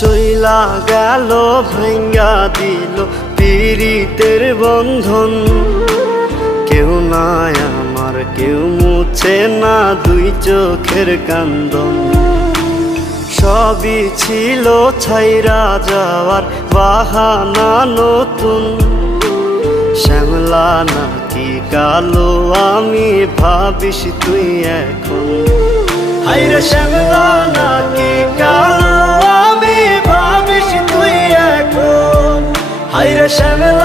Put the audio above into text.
চইলা গেল ভাঙ্গা দিল পীড়িতের বন্ধন। কেউ নাই আমার, কেউ মুছে না দুই চোখের কান্দন। সবই ছিল ছাইরা যাওয়ার বাহানা নতুন। শ্যামলা নাকি কালো আমি ভাবিস তুই এখন। হায়রে শ্যামলা নাকি কালো আমি ভাবিস তুই এখন। হায়রে শ্যামলা